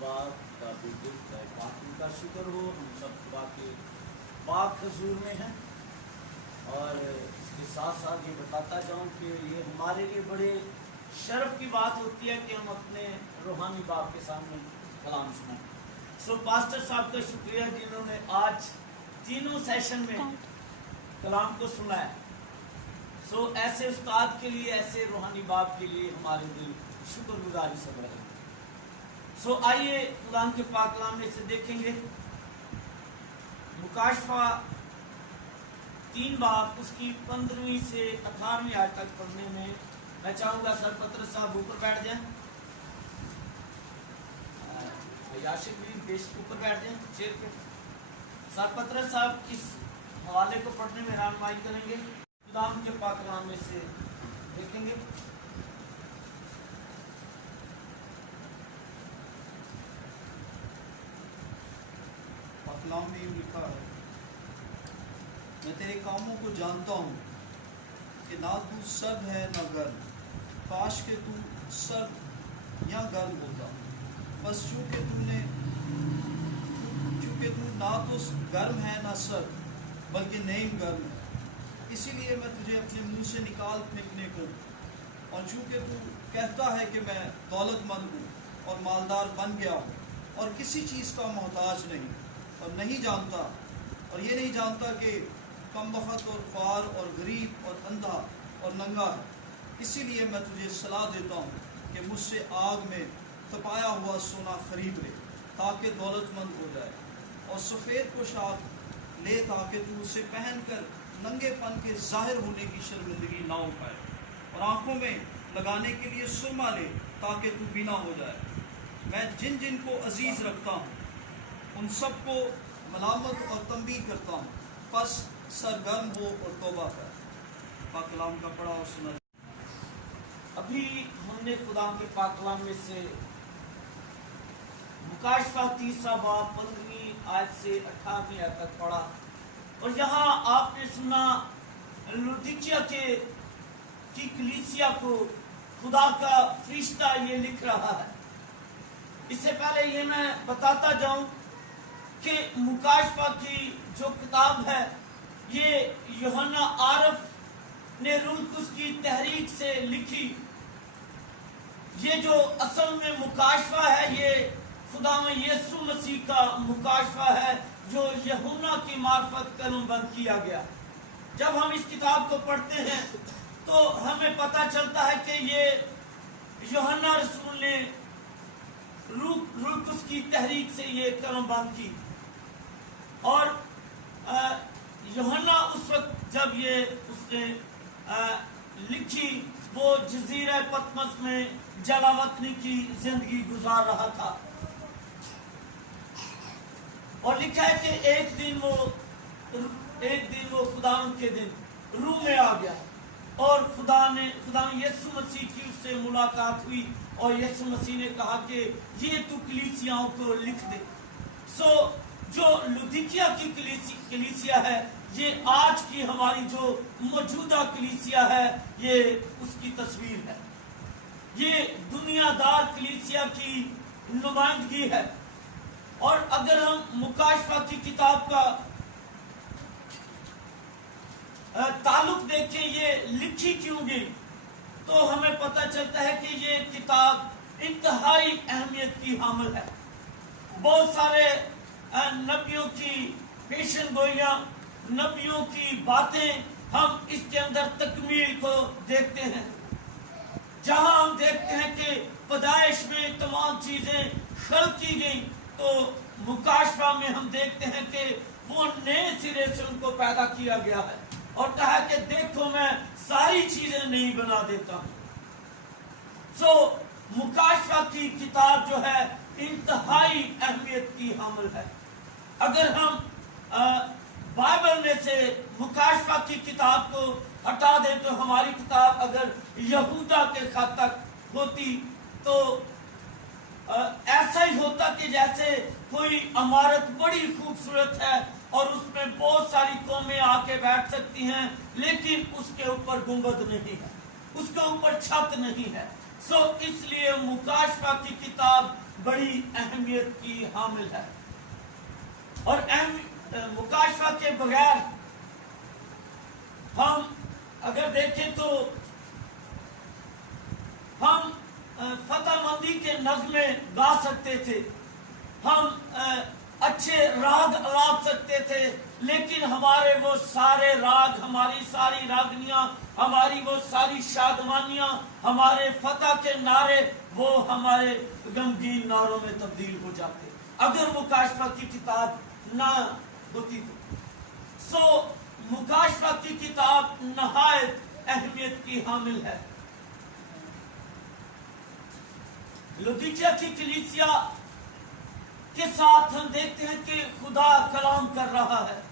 बाप का बेटे का पाक का शुक्र हो, हम सब खुदा के पाक हुजूर में हैं। और इसके साथ साथ ये बताता जाऊं कि ये हमारे लिए बड़े शर्फ की बात होती है कि हम अपने रूहानी बाप के सामने कलाम सुनाएं। सो पास्टर साहब का शुक्रिया जिन्होंने आज तीनों सेशन में कलाम को सुना है। सो ऐसे उस्ताद के लिए, ऐसे रूहानी बाप के लिए हमारे दिल शुक्रगुजारी सब रहे। सो आइए कुरान के पाक कलाम में से देखेंगे मुकाशफा 3 बाब उसकी 15वीं से 18वीं आयत तक पढ़ने में मैं चाहूंगा सरपत्र साहब ऊपर बैठ जाएं, याशिक भी बेश ऊपर बैठ जाएं चेयर पे। सरपत्र साहब इस हवाले को पढ़ने में रहनुमाई करेंगे। खुदाम के पाक कलाम में से देखेंगे कलाम में यूं लिखा है, मैं तेरे कामों को जानता हूँ कि ना तू सर्द है ना गर्म, काश के तू सर्द या गर्म होता, बस चूँकि तू ना तो गर्म है ना सर्द बल्कि नईम गर्म है, इसीलिए मैं तुझे अपने मुंह से निकाल फेंकने को, और चूँकि तू कहता है कि मैं दौलतमंद हूँ और मालदार बन गया हूँ और किसी चीज़ का मोहताज नहीं, और नहीं जानता और ये नहीं जानता कि कमबख्त और ख्वार और गरीब और अंधा और नंगा है, इसीलिए मैं तुझे सलाह देता हूँ कि मुझसे आग में तपाया हुआ सोना खरीद ले ताकि दौलतमंद हो जाए, और सफ़ेद पोशाक ले ताकि तू उसे पहनकर नंगेपन के ज़ाहिर होने की शर्मिंदगी ना उठाए, और आँखों में लगाने के लिए सुरमा ले ताकि तू बीना हो जाए। मैं जिन जिन को अजीज़ रखता हूँ उन सब को मलामत और तंबीह करता हूँ, बस सरगर्म हो और तौबा कर। पाक कलाम का पढ़ा और सुना। अभी हमने खुदा के पाक कलाम में से मुकाशफा 3 बाब 15वीं आयत से 18वीं आयत तक पढ़ा, और यहाँ आपने सुना लुदिकिया की कलीसिया को खुदा का फरिश्ता ये लिख रहा है। इससे पहले ये मैं बताता जाऊं कि मुकाशफा की जो किताब है ये यूहन्ना आरफ ने रूह कुद्स की तहरीक से लिखी। ये जो असल में मुकाशफा है ये खुदा में यीशु मसीह का मुकाशफा है जो यूहन्ना की मार्फत कलमबंद किया गया। जब हम इस किताब को पढ़ते हैं तो हमें पता चलता है कि ये यूहन्ना रसूल ने रूह कुद्स की तहरीक से ये कलमबंद की, और यूहन्ना उस वक्त जब ये उसने लिखी वो जजीरा पतमस में जलावतनी की जिंदगी गुजार रहा था, और लिखा है कि एक दिन वो खुदा के दिन रूह में आ गया, और खुदा ने यीशु मसीह की उससे मुलाकात हुई, और यीशु मसीह ने कहा कि ये तू कलीसियाओं को लिख दे। सो जो लुदिकिया की कलीसिया है ये आज की हमारी जो मौजूदा कलीसिया है ये उसकी तस्वीर है। ये दुनियादार कलीसिया की नुमाइंदगी है। और अगर हम मुकाशफा की किताब का ताल्लुक देखें ये लिखी क्यों गई, तो हमें पता चलता है कि ये किताब इंतहाई अहमियत की हामिल है। बहुत सारे नबियों की पेशन गोइयां, नबियों की बातें हम इसके अंदर तकमील को देखते हैं, जहां हम देखते हैं कि पैदाइश में तमाम चीजें खल्क की गई, तो मुकाशफा में हम देखते हैं कि वो नए सिरे से उनको पैदा किया गया है, और कहा कि देखो मैं सारी चीजें नई बना देता हूं। सो मुकाशफा की किताब जो है इंतहाई अहमियत की हामिल है। अगर हम बाइबल में से मुकाशफा की किताब को हटा दें तो हमारी किताब अगर यहूदा के खत तक होती तो ऐसा ही होता कि जैसे कोई इमारत बड़ी खूबसूरत है और उसमें बहुत सारी कौमें आके बैठ सकती हैं, लेकिन उसके ऊपर गुंबद नहीं है, उसके ऊपर छत नहीं है। सो इसलिए मुकाशफा की किताब बड़ी अहमियत की हामिल है। और मुकाशफा के बगैर हम अगर देखें तो हम फतहमंदी के नगमे गा सकते थे, हम अच्छे राग अलाप सकते थे, लेकिन हमारे वो सारे राग, हमारी सारी रागनियां, हमारी वो सारी शादमानियां, हमारे फतह के नारे वो हमारे गमगीन नारों में तब्दील हो जाते अगर मुकाशफा की किताब ना होती तो। सो मुकाशफा की किताब नहायत अहमियत की हामिल है। लुदीकिया की कलीसिया के साथ हम देखते हैं कि खुदा कलाम कर रहा है,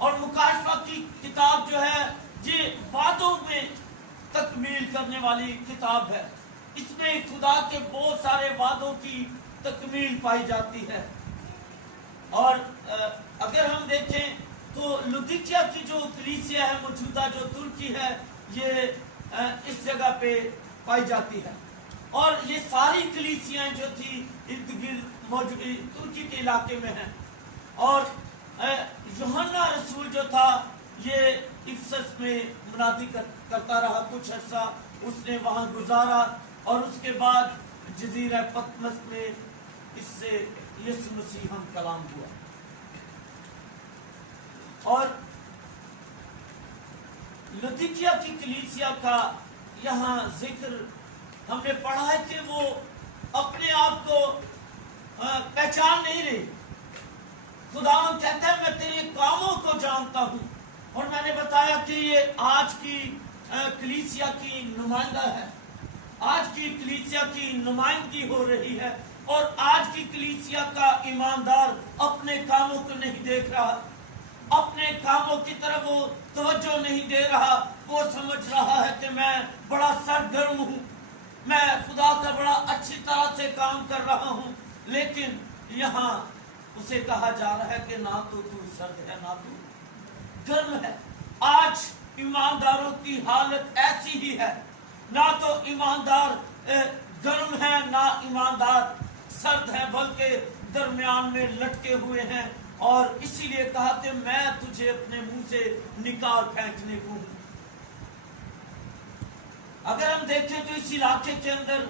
और मुकाशफा की किताब जो है ये वादों में तकमील करने वाली किताब है। इसमें खुदा के बहुत सारे वादों की तकमील पाई जाती है। और अगर हम देखें तो लुदीकिया की जो कलीसिया है मौजूदा जो तुर्की है, ये इस जगह पे पाई जाती है। और ये सारी कलीसियाएं जो थी इर्द गिर्द मौजूद तुर्की के इलाके में हैं। और यूहन्ना रसूल जो था ये इफसस में मुनादी करता रहा, कुछ अर्सा उसने वहां गुजारा, और उसके बाद जजीरा पतमस में इससे यीशु मसीह हम कलाम हुआ। और लुदीकिया की कलीसिया का यहाँ जिक्र हमने पढ़ा है कि वो अपने आप को पहचान नहीं रही। खुदावंद कहता है मैं तेरे कामों को जानता हूं। और मैंने बताया कि ये आज की कलीसिया की नुमाइंदा है, आज की कलीसिया की नुमाइंदगी हो रही है। और आज की कलीसिया का ईमानदार अपने कामों को नहीं देख रहा, अपने कामों की तरफ वो तवज्जो नहीं दे रहा। वो समझ रहा है कि मैं बड़ा सरगर्म हूँ, मैं खुदा का बड़ा अच्छी तरह से काम कर रहा हूँ। लेकिन यहाँ उसे कहा जा रहा है कि ना तो तू सर्द है ना तू गर्म है। आज ईमानदारों की हालत ऐसी ही है, ना तो ईमानदार गर्म है ना ईमानदार सर्द है, बल्कि दरमियान में लटके हुए हैं। और इसीलिए कहा कि मैं तुझे अपने मुंह से निकाल फेंकने को हूं। अगर हम देखें तो इस इलाके के अंदर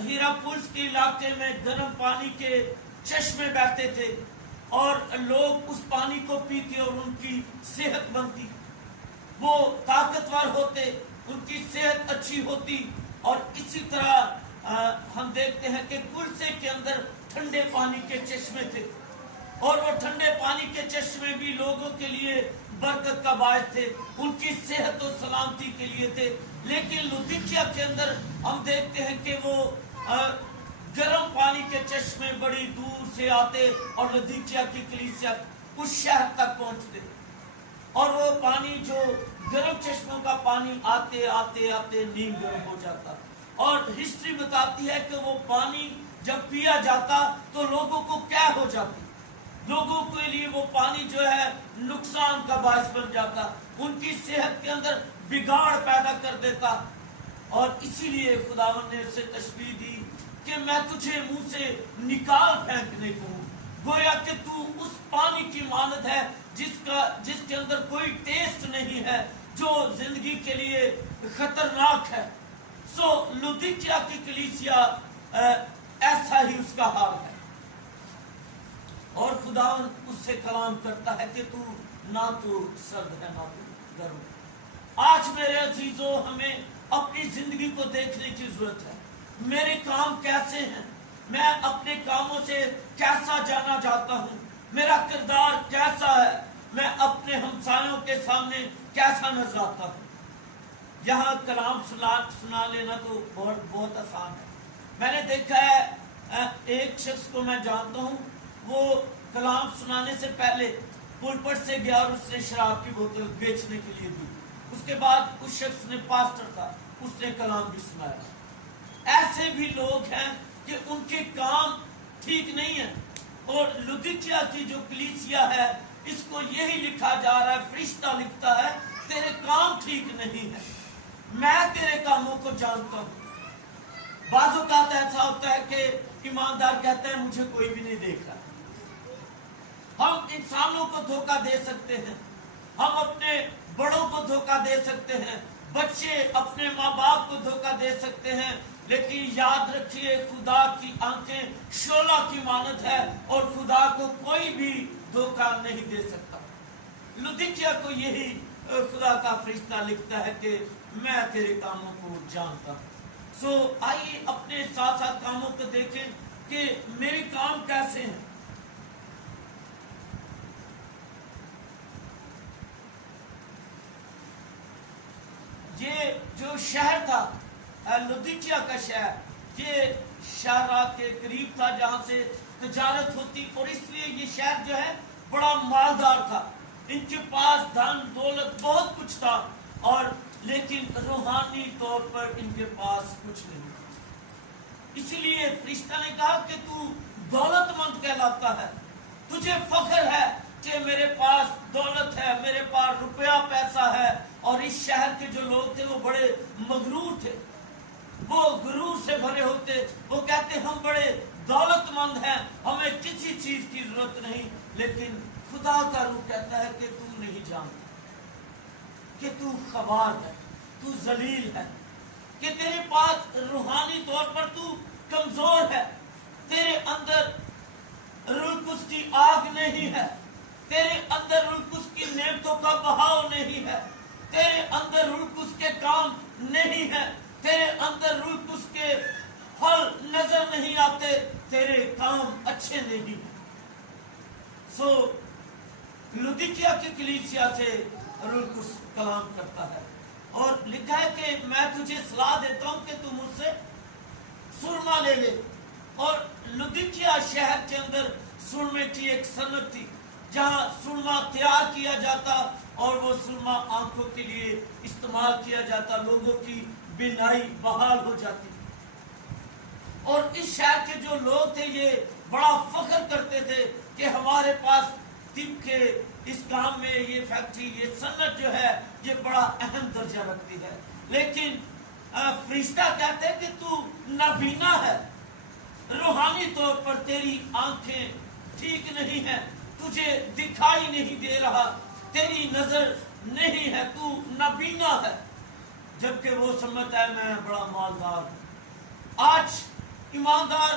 हीरापुल्स के इलाके में गर्म पानी के चश्मे बहते थे, और लोग उस पानी को पीते और उनकी सेहत बनती, वो ताकतवर होते, उनकी सेहत अच्छी होती। और इसी तरह हम देखते हैं कि कुलसे के अंदर ठंडे पानी के चश्मे थे, और वो ठंडे पानी के चश्मे भी लोगों के लिए बरकत का बायस थे, उनकी सेहत और सलामती के लिए थे। लेकिन लुदीकिया के अंदर हम देखते हैं कि वो गर्म पानी के चश्मे बड़ी दूर से आते और लुदीकिया की कलीसिया उस शहर तक पहुंचते, और वो पानी जो गर्म चश्मों का पानी आते आते आते नीम गर्म हो जाता। और हिस्ट्री बताती है कि वो पानी जब पिया जाता तो लोगों को क्या हो जाती, लोगों के लिए वो पानी जो है नुकसान का बायस बन जाता, उनकी सेहत के अंदर बिगाड़ पैदा कर देता। और इसीलिए खुदावंद ने उसे तशबीह दी कि मैं तुझे मुंह से निकाल फेंकने को हूं। गोया कि तू उस पानी की मानद है जिसके अंदर कोई टेस्ट नहीं है, जो जिंदगी के लिए खतरनाक है। सो लुदीकिया की कलीसिया ऐसा ही उसका हाल है। और खुदावंद उससे कलाम करता है कि तू ना तो सर्द है ना तो गर्म। आज मेरे अजीजों, हमें अपनी जिंदगी को देखने की जरूरत है। मेरे काम कैसे हैं, मैं अपने कामों से कैसा जाना जाता हूँ, मेरा किरदार कैसा है, मैं अपने हमसायों के सामने कैसा नजर आता हूँ। यहाँ कलाम सुना लेना तो बहुत आसान है। मैंने देखा है एक शख्स को मैं जानता हूँ, वो कलाम सुनाने से पहले पुलपट से गया और उसने शराब की बोतल बेचने के लिए दी। उसके बाद उस शख्स ने पास्टर था, उसने कलाम भी सुनाया। ऐसे भी लोग हैं कि उनके काम ठीक नहीं है। और लुदीकिया की जो कलीसिया है, इसको यही लिखा जा रहा है, फरिश्ता लिखता है तेरे काम ठीक नहीं है, मैं तेरे कामों को जानता हूं। बाज़ औक़ात ऐसा होता है कि ईमानदार कहता है मुझे कोई भी नहीं देख रहा। हम इंसानों को धोखा दे सकते हैं, हम अपने बड़ों को धोखा दे सकते हैं, बच्चे अपने माँ बाप को धोखा दे सकते हैं, लेकिन याद रखिए खुदा की आंखें शोला की मानद है और खुदा को कोई भी धोखा नहीं दे सकता। लुदिकिया को यही खुदा का फरिश्ता लिखता है कि मैं तेरे कामों को जानता हूँ। सो आइए अपने साथ साथ कामों को देखें कि मेरे काम कैसे हैं। ये जो शहर था लुदिकिया का शहर, ये शाहरा के करीब था जहां से तजारत होती, और इसलिए ये शहर जो है बड़ा मालदार था। इनके पास धन दौलत बहुत कुछ था, और लेकिन रूहानी तौर पर इनके पास कुछ नहीं। इसीलिए फरिश्ता ने कहा कि तू दौलतमंद कहलाता है, तुझे फख्र है कि मेरे पास दौलत है, मेरे पास रुपया पैसा है। और इस शहर के जो लोग थे वो बड़े मगरूर थे, वो गुरूर से भरे होते, वो कहते हम बड़े दौलतमंद हैं, हमें किसी चीज की जरूरत नहीं। लेकिन खुदा का रूह कहता है कि तू नहीं जानता कि तू खबार है, तू जलील है, कि तेरे पास रूहानी तौर पर तू कमजोर है, तेरे अंदर रुल्कुस की आग नहीं है, तेरे अंदर रुल्कुस की नेमतों का बहाव नहीं है, तेरे अंदर रुल्कुस के काम नहीं है, तेरे अंदर रुल्कुस के फल नजर नहीं आते, तेरे काम अच्छे नहीं है। सो लुदिकिया की कलीसिया से रुल्कुस कलाम करता है और लिखा है कि मैं तुझे सलाह देता हूं कि तू मुझसे सुरमा ले ले। और लुदिकिया शहर के अंदर सुरमे की एक सनत थी, जहां सुरमा तैयार किया जाता और वो सुरमा आंखों के लिए इस्तेमाल किया जाता, लोगों की बिनाई बहाल हो जाती। और इस शहर के जो लोग थे ये बड़ा फख्र करते थे कि हमारे पास तिब के इस काम में ये फैक्ट्री, ये सनत जो है ये बड़ा अहम दर्जा रखती है। लेकिन फरिश्ता कहते हैं कि तू नाबीना है, रूहानी तौर पर तेरी आंखें ठीक नहीं है, तुझे दिखाई नहीं दे रहा, तेरी नजर नहीं है, तू नाबीना है। जबकि वो समझता है मैं बड़ा मालदार हूं। आज ईमानदार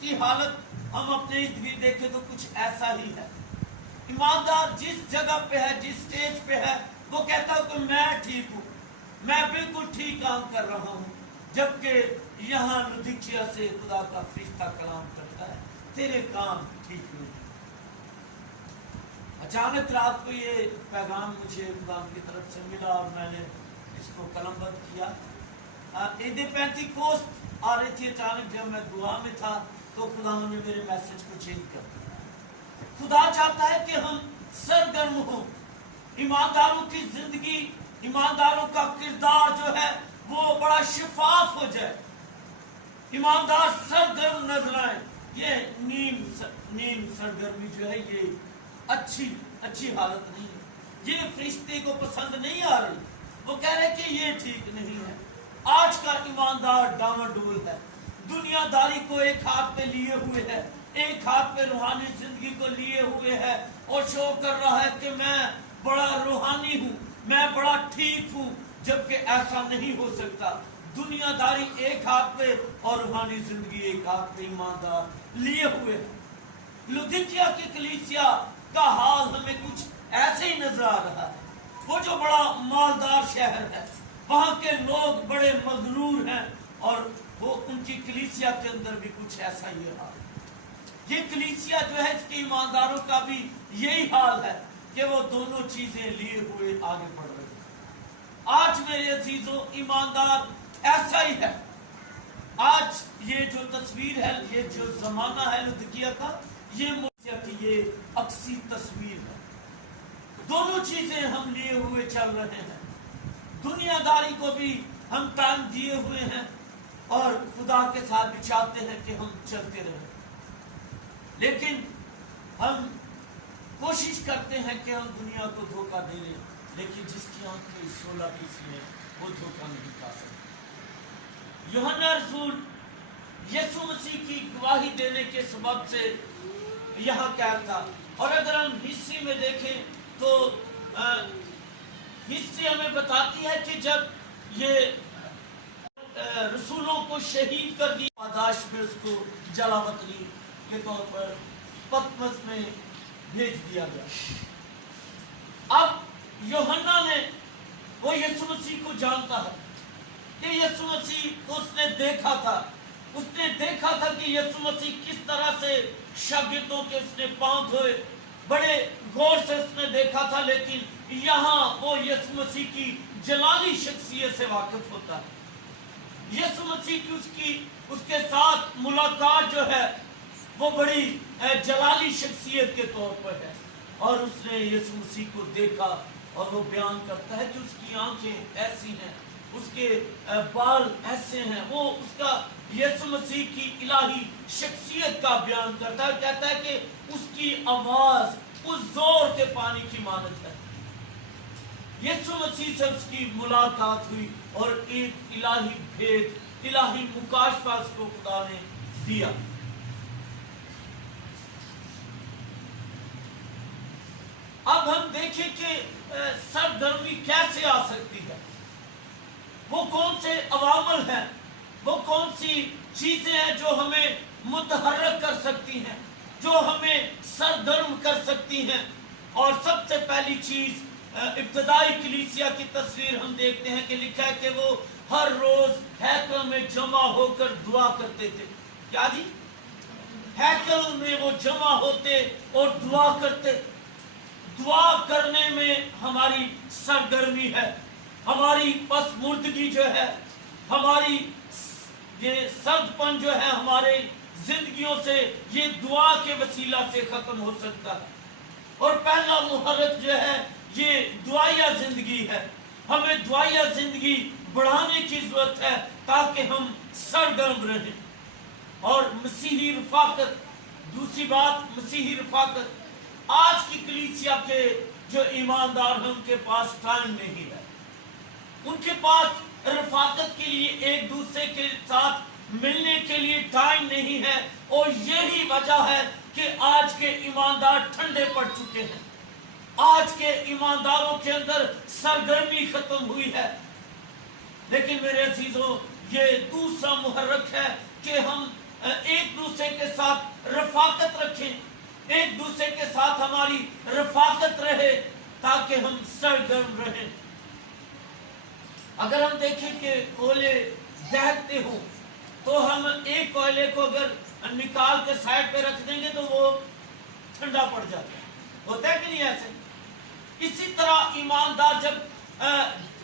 की हालत हम अपने इर्द गिर्द देखें तो कुछ ऐसा ही है। ईमानदार जिस जगह पे है, जिस स्टेज पे है, वो कहता है कि मैं ठीक हूं, मैं बिल्कुल ठीक काम कर रहा हूं। जबकि यहाँ लुदिकिया से खुदा का फरिश्ता कलाम करता है तेरे काम ठीक नहीं। अचानक रात को ये पैगाम मुझे खुदा की तरफ से मिला और मैंने इसको कलमबंद किया। ईद पेंतीकोस्त आ रही थी, अचानक जब मैं दुआ में था तो खुदा ने मेरे मैसेज को चेंज कर दिया। खुदा चाहता है कि हम सरगर्म हो, ईमानदारों की जिंदगी, ईमानदारों का किरदार जो है वो बड़ा शिफाफ हो जाए, ईमानदार सरगर्म नजर आए। ये नीम सरगर्मी जो है ये अच्छी हालत नहीं है, ये फरिश्ते को पसंद नहीं आ रही। वो कह रहे कि ये ठीक नहीं है। आज का ईमानदार डामाडोल है, दुनियादारी को एक हाथ पे लिए हुए है, एक हाथ पे रूहानी जिंदगी को लिए हुए है और शो कर रहा है कि मैं बड़ा रूहानी हूं, मैं बड़ा ठीक हूं। जबकि ऐसा नहीं हो सकता। दुनियादारी एक हाथ पे और रूहानी जिंदगी एक हाथ पे ईमानदार लिए हुए है। लुदिकिया की कलीसिया का हाल हमें कुछ ऐसे ही नजर आ रहा है। वो जो बड़ा मालदार शहर है, वहां के लोग बड़े मगरूर हैं और वो उनकी कलीसिया के अंदर भी कुछ ऐसा ही हाल है। ये कलीसिया जो है इसके ईमानदारों का भी यही हाल है कि वो दोनों चीजें लिए हुए आगे बढ़ रहे हैं। आज मेरे अजीजों ईमानदार ऐसा ही है। आज ये जो तस्वीर है, ये जो जमाना है लुदिकिया का, ये मूसा की ये अक्सी तस्वीर है। दोनों चीजें हम लिए हुए चल रहे हैं, दुनियादारी को भी हम टांग दिए हुए हैं और खुदा के साथ भी चाहते हैं कि हम चलते रहें। लेकिन हम कोशिश करते हैं कि हम दुनिया को धोखा दे लें, लेकिन जिसकी आंखें शोला की सी है वो धोखा नहीं खा सकते। यूहन्ना रसूल यीशु मसीह की गवाही दे सबब से यहाँ कैद था। और अगर हम हिस्ट्री में देखें तो हिस्ट्री हमें बताती है कि जब ये रसूलों को शहीद कर दिया, पादाश में उसको जलावतनी के तौर पर पतमस में भेज दिया गया। अब यूहन्ना ने, वो यीशु मसीह को जानता है कि यीशु मसीह को उसने देखा था कि यीशु मसीह किस तरह से शागिर्दों के उसने पांव धोए, बड़े गौर से उसने देखा था। लेकिन यहाँ वो यीशु मसीह की जलाली शख्सियत से वाकिफ होता है। यीशु मसीह की उसके साथ मुलाकात जो है वो बड़ी जलाली शख्सियत के तौर पर है। और उसने यीशु मसीह को देखा और वो बयान करता है कि उसकी आंखें ऐसी हैं, उसके बाल ऐसे हैं। वो उसका यीशु मसीह की इलाही शख्सियत का बयान करता है। कहता है कि उसकी आवाज उस जोर के पानी की मानद है। यीशु मसीह से उसकी मुलाकात हुई और एक इलाही भेद, इलाही मुकाशफा उसको खुदा ने दिया। अब हम देखें कि सरगर्मी कैसे आ सकती है, वो कौन से अवामल हैं, वो कौन सी चीजें हैं जो हमें मुतहर्रक कर सकती हैं, जो हमें सरगर्म कर सकती हैं। और सबसे पहली चीज, इब्तदाई कलीसिया की तस्वीर हम देखते हैं कि लिखा है कि वो हर रोज हैकल में जमा होकर दुआ करते थे। क्या जी? हैकल में वो जमा होते और दुआ करते। दुआ करने में हमारी सरगर्मी है, हमारी पसमुर्दगी जो है, हमारी ये सर्दपन जो है हमारे जिंदगियों से, ये दुआ के वसीला से खत्म हो सकता है। और पहला मुहर्रक जो है ये दुआया जिंदगी है। हमें दुआया जिंदगी बढ़ाने की जरूरत है ताकि हम सरगर्म रहें। और मसीही रफाकत, दूसरी बात मसीही रफाकत। आज की कलीसिया के जो ईमानदार हैं उनके पास टाइम नहीं है, उनके पास रफाकत के लिए, एक दूसरे के साथ मिलने के लिए टाइम नहीं है। और यही वजह है कि आज के ईमानदार ठंडे पड़ चुके हैं। आज के ईमानदारों के अंदर सरगर्मी खत्म हुई है। लेकिन मेरे अजीजों, ये दूसरा मुहर्रक है कि हम एक दूसरे के साथ रफाकत रखें, एक दूसरे के साथ हमारी रफाकत रहे ताकि हम सरगर्म रहें। अगर हम देखें कि कोयले दहकते हो तो हम एक कोयले को अगर निकाल के साइड पे रख देंगे तो वो ठंडा पड़ जाता है, होता है कि नहीं ऐसे? इसी तरह ईमानदार जब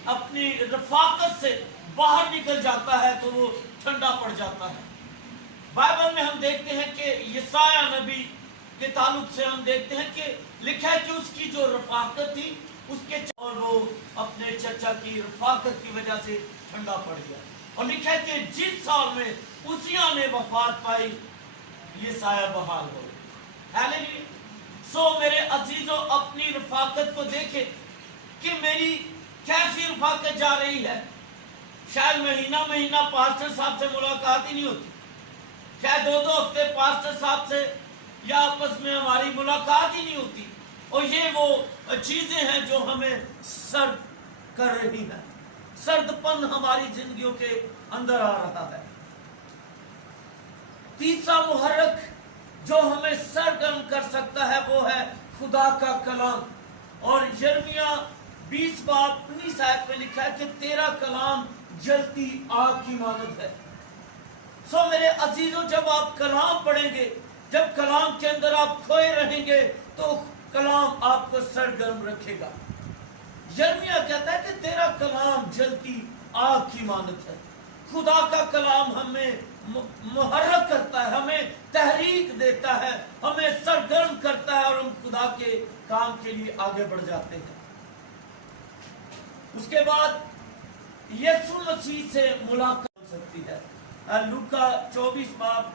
अपनी रफाकत से बाहर निकल जाता है तो वो ठंडा पड़ जाता है। बाइबल में हम देखते हैं कि यसाया नबी के ताल्लुक से हम देखते हैं कि लिखा है कि उसकी जो रफाकत थी उसके, और वो अपने चचा की रफाकत की वजह से ठंडा पड़ गया। और लिखा है कि जिस साल में उसिया ने वफात पाई यसाया बहाल हो गया। हालेलुया। सो मेरे अजीजों, अपनी रफाकत को देखे कि मेरी कैसी रफाकत जा रही है। शायद महीना महीना पास्टर साहब से मुलाकात ही नहीं होती, शायद दो दो हफ्ते पास्टर साहब से या आपस में हमारी मुलाकात ही नहीं होती। और ये वो चीजें हैं जो हमें सर्द कर रही हैं, सर्दपन हमारी जिंदगियों के अंदर आ रहा है। तीसरा मुहर्रक जो हमें सरगर्म कर सकता है वो है खुदा का कलाम। और यिर्मयाह 20 बाब 19 आयत में लिखा है कि तेरा कलाम जलती आग की मानद है। सो मेरे अजीजों, जब आप कलाम पढ़ेंगे, जब कलाम के अंदर आप खोए रहेंगे तो कलाम आपको सरगर्म रखेगा। यिर्मयाह कहता है कि तेरा कलाम जलती आग की मानद है। खुदा का कलाम हमें मुहर्रक करता है, हमें तहरीक देता है, हमें सरगर्म करता है और हम खुदा के काम के लिए आगे बढ़ जाते हैं। उसके बाद यीशु मसीह से मुलाकात हो सकती है। लूका 24 बाब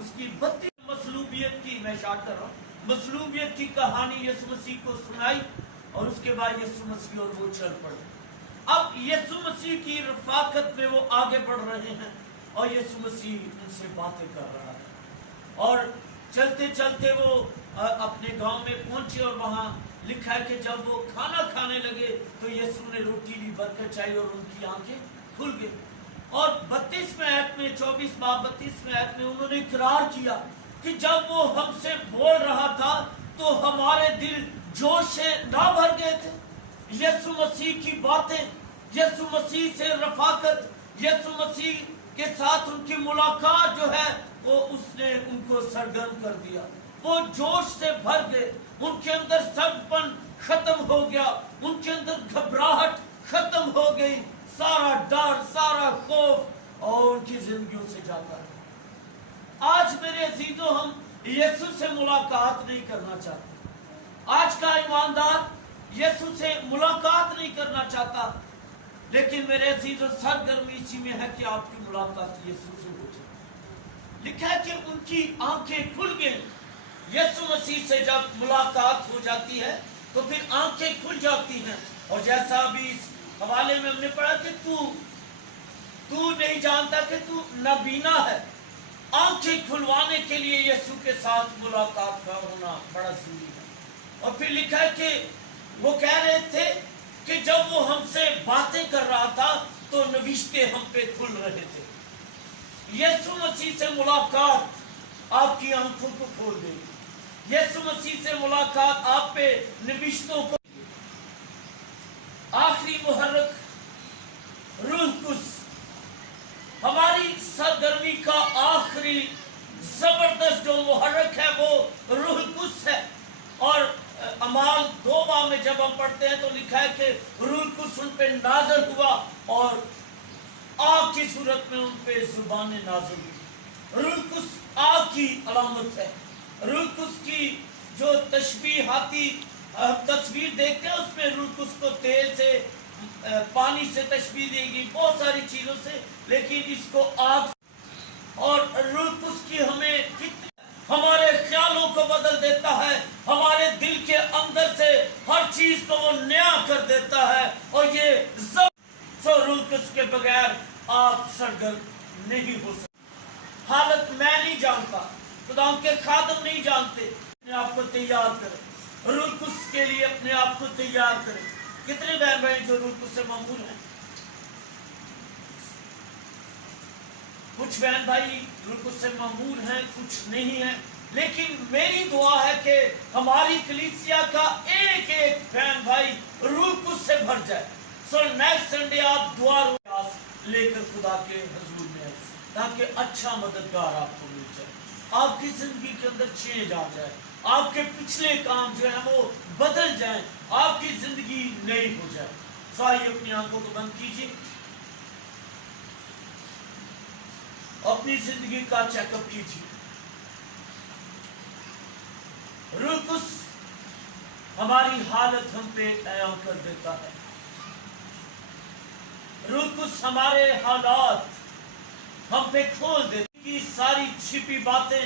उसकी 32 मसलूबियत की, मैं शार्ट कर रहा हूँ, मसलूबियत की कहानी यीशु मसीह को सुनाई और उसके बाद यीशु मसीह और वो चल पड़े। अब यीशु मसीह की रफाकत में वो आगे बढ़ रहे हैं और यीशु मसीह उनसे बातें कर रहा है। और चलते चलते वो अपने गांव में पहुंचे और वहां लिखा है कि जब वो खाना खाने लगे तो यीशु ने रोटी ली, बरकत चाहिए और उनकी आंखें खुल गई। और 32वें आयत में 24 बाब 32वें आयत में उन्होंने इकरार किया कि जब वो हमसे बोल रहा था तो हमारे दिल जोश से ना भर गए थे। यीशु मसीह की बातें, यीशु मसीह से रफाकत, यीशु मसीह के साथ उनकी मुलाकात जो है वो उसने उनको सरगर्म कर दिया। वो जोश से भर गए, उनके अंदर सख्तपन खत्म हो गया, उनके अंदर घबराहट खत्म हो गई, सारा डर, सारा खौफ और उनकी जिंदगियों से जाता है। आज मेरे अजीजों, हम यीशु से मुलाकात नहीं करना चाहते। आज का ईमानदार यीशु से मुलाकात नहीं करना चाहता, लेकिन मेरे अजीजों सरगर्मी इसी में है कि आपकी मुलाकात यीशु से हो जाए। लिखा है कि उनकी आंखें खुल गई। यीशु मसीह से जब मुलाकात हो जाती है तो फिर आंखें खुल जाती हैं। और जैसा अभी इस हवाले में हमने पढ़ा कि तू नहीं जानता कि तू नबीना है। आंखें खुलवाने के लिए यीशु के साथ मुलाकात का होना बड़ा जरूरी है। और फिर लिखा है कि वो कह रहे थे कि जब वो हमसे बातें कर रहा था तो नविश्ते हम पे खुल रहे थे। यीशु मसीह से मुलाकात आपकी आंखों को खोल देगी। यीशु मसीह से मुलाकात आप पे नविश्तों को। आखिरी मुहर्रक रूह कुस, हमारी सरगर्मी का आखिरी जबरदस्त जो मुहर्रक है वो रूह कुस है। और अमाल 2 बाब में जब हम पढ़ते हैं तो लिखा है कि रूह कुस उन पे नाज़िल हुआ और आग की सूरत में उन पे जुबान नाज़िल हुई। रूह कुस आग की अलामत है। रूह कुस की जो तशबीहाती तस्वीर देखते हैं उसमें रूह कुस को तेल से, पानी से तशबीह देगी, बहुत सारी चीजों से, लेकिन इसको आग। और रूह कुस की हमें कितनी हमारे ख्यालों को बदल देता है, हमारे दिल के अंदर से हर चीज को वो नया कर देता है। और ये रूह कुस के बगैर आप सरगर्म नहीं हो सकते। हालत मैं नहीं जानता, खुदा के खादम नहीं जानते। अपने आप को तैयार करें, रूह कुस के लिए अपने आप को तैयार करें। कितने बहन भाई जो रूह कुस से मामूर हैं? कुछ बहन भाई रूह कुस से मामूर हैं, कुछ नहीं है। लेकिन मेरी दुआ है कि हमारी कलीसिया का एक एक बहन भाई रूह कुस से भर जाए। सो नेक्स्ट संडे आप दुआ लेकर खुदा के हुजूर में आए ताकि अच्छा मददगार आपको मिल जाए, आपकी जिंदगी के अंदर चेंज आ जाए, आपके पिछले काम जो है वो बदल जाए, आपकी जिंदगी नई हो जाए। सारी अपनी आंखों को बंद कीजिए, अपनी जिंदगी का चेकअप कीजिए। रूह कुस हमारी हालत हम पे अयां कर देता है। रूह कुस हमारे हालात हम पे खोल देती, सारी छिपी बातें